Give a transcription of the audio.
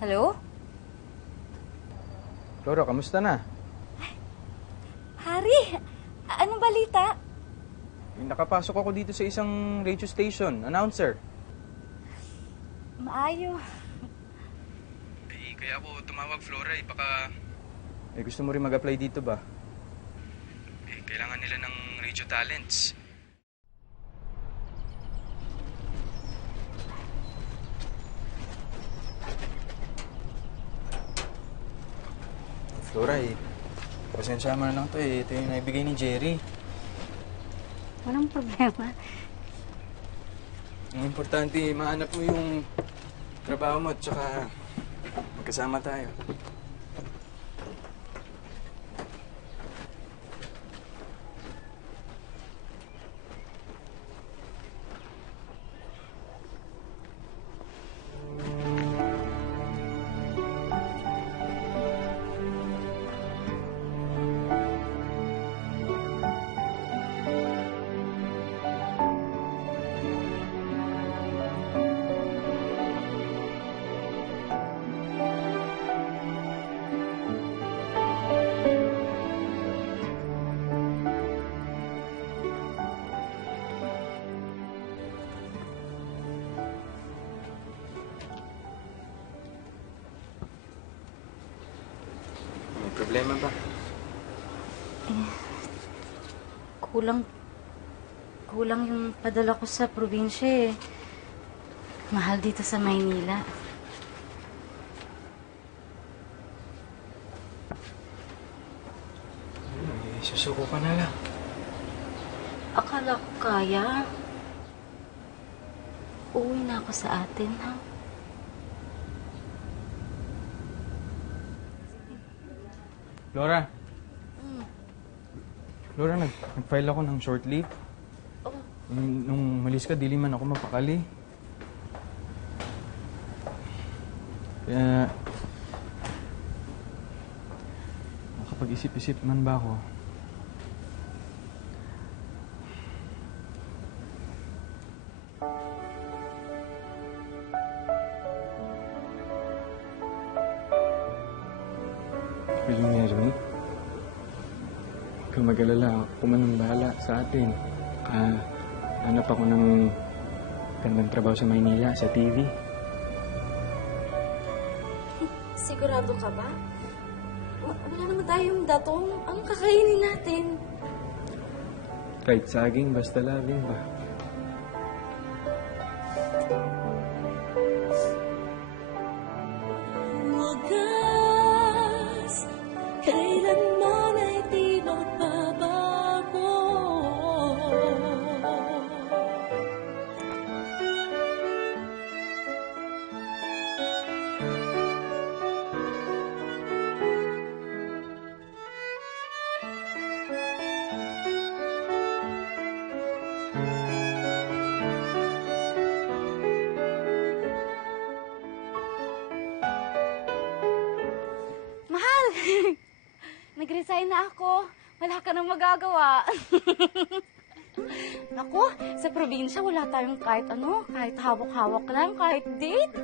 Hello? Flora, kamusta na? Hari, anong balita? Nakapasok ako dito sa isang radio station, announcer. Maayos. Kaya ako tumawag, Flora, baka... gusto mo rin mag-apply dito ba? Kailangan nila ng radio talents. Flora, pasensya mo na lang to Ito yung naibigay ni Jerry. Walang problema. Ang importante, mahanap mo yung trabaho mo at saka magkasama tayo. May problema ba? Kulang yung padala ko sa probinsya eh. Mahal dito sa Maynila. Susuko ka na lang. Akala ko kaya. Uwi na ako sa atin, ha? Flora? Flora, nag-file ako ng short leave. Oh. Nung malis ka, di man ako mapakali. Kaya... makapag-isip-isip man ba ako? Pwede meron. Kung mag-alala, ako man ang bahala sa atin. Hanap ako ng gandang trabaho sa Maynila, sa TV. Sigurado ka ba? Wala naman tayong datong. Anong kakainin natin? Kahit saging, basta labing ba? Wagas, kailanman ay di magbabago. Mahal! Nag-resign na ako. Wala ka nang magagawa. Naku, sa probinsya wala tayong kahit ano, kahit hawak-hawak lang, kahit date.